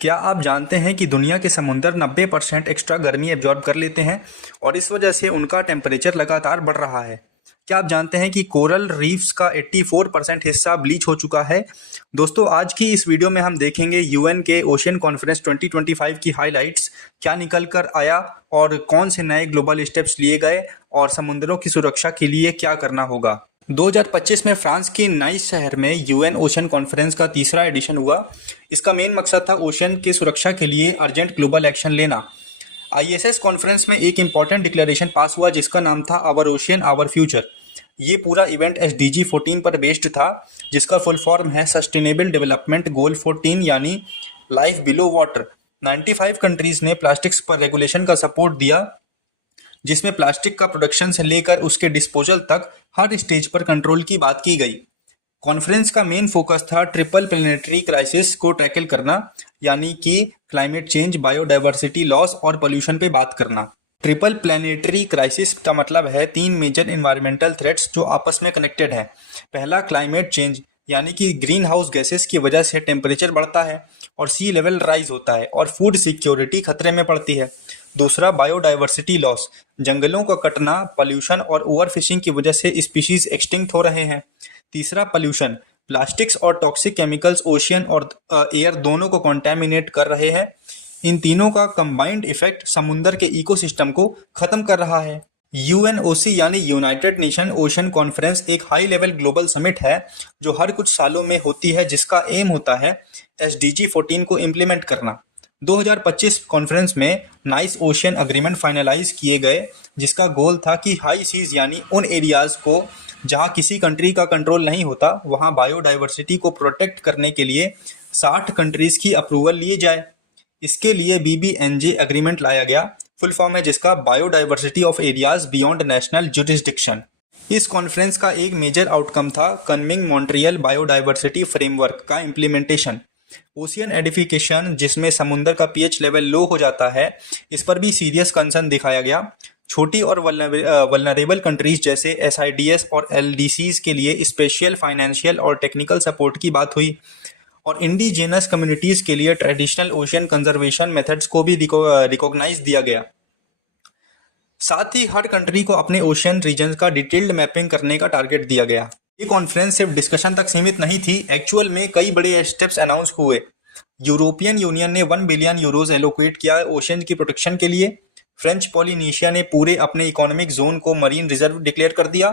क्या आप जानते हैं कि दुनिया के समुद्र 90% एक्स्ट्रा गर्मी एब्जॉर्ब कर लेते हैं और इस वजह से उनका टेम्परेचर लगातार बढ़ रहा है। क्या आप जानते हैं कि कोरल रीफ्स का 84% हिस्सा ब्लीच हो चुका है। दोस्तों, आज की इस वीडियो में हम देखेंगे यूएन के ओशियन कॉन्फ्रेंस 2025 की हाइलाइट्स, क्या निकल कर आया और कौन से नए ग्लोबल स्टेप्स लिए गए और समुद्रों की सुरक्षा के लिए क्या करना होगा। 2025 में फ्रांस के नाइस शहर में यूएन ओशन कॉन्फ्रेंस का तीसरा एडिशन हुआ। इसका मेन मकसद था ओशन की सुरक्षा के लिए अर्जेंट ग्लोबल एक्शन लेना। आईएसएस कॉन्फ्रेंस में एक इम्पॉर्टेंट डिक्लेरेशन पास हुआ जिसका नाम था आवर ओशियन आवर फ्यूचर। ये पूरा इवेंट एसडीजी 14 पर बेस्ड था, जिसका फुल फॉर्म है सस्टेनेबल डेवलपमेंट गोल 14 यानी लाइफ बिलो वाटर। 95 कंट्रीज ने प्लास्टिक्स पर रेगुलेशन का सपोर्ट दिया, जिसमें प्लास्टिक का प्रोडक्शन से लेकर उसके डिस्पोजल तक हर स्टेज पर कंट्रोल की बात की गई। कॉन्फ्रेंस का मेन फोकस था ट्रिपल प्लेनेटरी क्राइसिस को टैकल करना, यानी कि क्लाइमेट चेंज, बायोडाइवर्सिटी लॉस और पोल्यूशन पे बात करना। ट्रिपल प्लेनेटरी क्राइसिस का मतलब है 3 मेजर इन्वायरमेंटल थ्रेट्स जो आपस में कनेक्टेड है। पहला क्लाइमेट चेंज, यानी कि ग्रीन हाउस गैसेस की वजह से टेम्परेचर बढ़ता है और सी लेवल राइज होता है और फूड सिक्योरिटी खतरे में पड़ती है। दूसरा बायोडाइवर्सिटी लॉस, जंगलों का कटना, पोल्यूशन और ओवर फिशिंग की वजह से स्पीशीज एक्सटिंक्ट हो रहे हैं। तीसरा पोल्यूशन, प्लास्टिक्स और टॉक्सिक केमिकल्स ओशियन और एयर दोनों को कॉन्टेमिनेट कर रहे हैं। इन तीनों का कंबाइंड इफेक्ट समुंदर के इकोसिस्टम को खत्म कर रहा है। यूएनओसी यानी यूनाइटेड नेशन ओशन कॉन्फ्रेंस एक हाई लेवल ग्लोबल समिट है जो हर कुछ सालों में होती है, जिसका एम होता है एसडीजी 14 को इम्प्लीमेंट करना। 2025 कॉन्फ्रेंस में नाइस ओशियन अग्रीमेंट फाइनलाइज किए गए, जिसका गोल था कि हाई सीज यानी उन एरियाज को जहां किसी कंट्री का कंट्रोल नहीं होता, वहां बायोडाइवर्सिटी को प्रोटेक्ट करने के लिए 60 कंट्रीज की अप्रूवल लिए जाए। इसके लिए बीबीएनजे एग्रीमेंट लाया गया, फुल फॉर्म है जिसका biodiversity of areas beyond national jurisdiction. इस कॉन्फ्रेंस का एक मेजर आउटकम था कन्मिंग मॉन्ट्रियल बायोडाइवर्सिटी फ्रेमवर्क का इम्प्लीमेंटेशन। ओशियन एडिफिकेशन, जिसमें समुद्र का पीएच लेवल लो हो जाता है, इस पर भी सीरियस कंसर्न दिखाया गया। छोटी और वल्नरेबल कंट्रीज जैसे एसआईडीएस और एलडीसीज के लिए स्पेशल फाइनेंशियल और टेक्निकल सपोर्ट की बात हुई और इंडिजिनस कम्युनिटीज के लिए ट्रेडिशनल ओशियन कंजर्वेशन मेथड्स को भी रिकॉग्नाइज दिया गया। साथ ही हर कंट्री को अपने ओशियन रीजन का डिटेल्ड मैपिंग करने का टारगेट दिया गया। ये कॉन्फ्रेंस सिर्फ डिस्कशन तक सीमित नहीं थी, एक्चुअल में कई बड़े स्टेप्स अनाउंस हुए। यूरोपियन यूनियन ने 1 बिलियन यूरोज एलोकेट किया ओशियन की प्रोटेक्शन के लिए। फ्रेंच पॉलिनेशिया ने पूरे अपने इकोनॉमिक जोन को मरीन रिजर्व डिक्लेयर कर दिया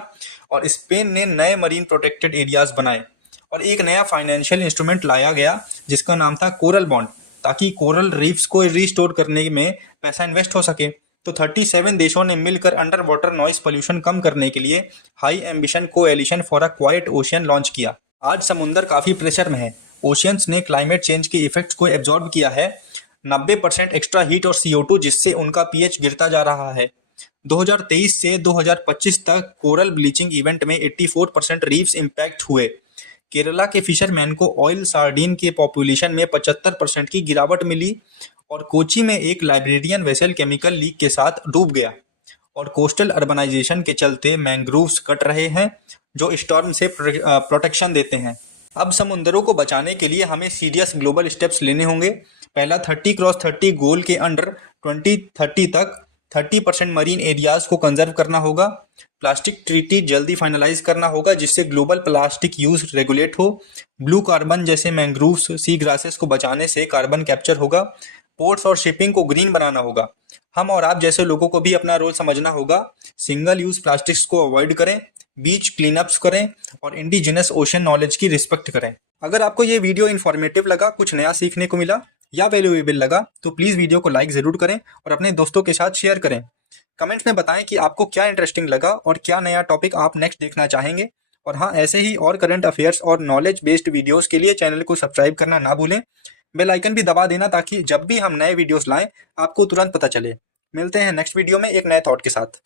और स्पेन ने नए मरीन प्रोटेक्टेड एरियाज बनाए और एक नया फाइनेंशियल इंस्ट्रूमेंट लाया गया जिसका नाम था कोरल बॉन्ड, ताकि कोरल रीफ्स को रिस्टोर करने में पैसा इन्वेस्ट हो सके। तो 37 देशों ने मिलकर अंडर वाटर नॉइस पोल्यूशन कम करने के लिए high ambition coalition for a quite ocean launch किया। आज समुद्र काफी प्रेशर में है। ओशियंस ने क्लाइमेट चेंज के इफेक्ट्स को एब्जॉर्ब किया है, 90% एक्स्ट्रा हीट और CO2, जिससे उनका पीएच गिरता जा रहा है। 2023 से 2025 तक कोरल ब्लीचिंग इवेंट में 84% रीफ्स इम्पैक्ट हुए। केरला के फिशरमैन को ऑयल सार्डिन के पॉपुलेशन में 75% की गिरावट मिली और कोची में एक लाइब्रेरियन वेसल केमिकल लीक के साथ डूब गया और कोस्टल अर्बनाइजेशन के चलते मैंग्रोव्स कट रहे हैं जो स्टॉर्म से प्रोटेक्शन देते हैं। अब समुद्रों को बचाने के लिए हमें सीरियस ग्लोबल स्टेप्स लेने होंगे। पहला 30x30 गोल के अंडर 2030 तक 30% मरीन एरियाज को कंजर्व करना होगा। प्लास्टिक ट्रीटी जल्दी फाइनलाइज करना होगा जिससे ग्लोबल प्लास्टिक यूज रेगुलेट हो। ब्लू कार्बन जैसे मैंग्रोव्स, सी ग्रासेस को बचाने से कार्बन कैप्चर होगा। पोर्ट्स और शिपिंग को ग्रीन बनाना होगा। हम और आप जैसे लोगों को भी अपना रोल समझना होगा। सिंगल यूज प्लास्टिक्स को अवॉइड करें, बीच क्लीनअप्स करें और इंडिजिनस ओशन नॉलेज की रिस्पेक्ट करें। अगर आपको ये वीडियो इन्फॉर्मेटिव लगा, कुछ नया सीखने को मिला या वैल्यूएबल लगा, तो प्लीज़ वीडियो को लाइक ज़रूर करें और अपने दोस्तों के साथ शेयर करें। कमेंट्स में बताएं कि आपको क्या इंटरेस्टिंग लगा और क्या नया टॉपिक आप नेक्स्ट देखना चाहेंगे। और हाँ, ऐसे ही और करंट अफेयर्स और नॉलेज बेस्ड वीडियोज़ के लिए चैनल को सब्सक्राइब करना ना भूलें। बेल आइकन भी दबा देना ताकि जब भी हम नए वीडियोस लाएं आपको तुरंत पता चले। मिलते हैं नेक्स्ट वीडियो में एक नए थॉट के साथ।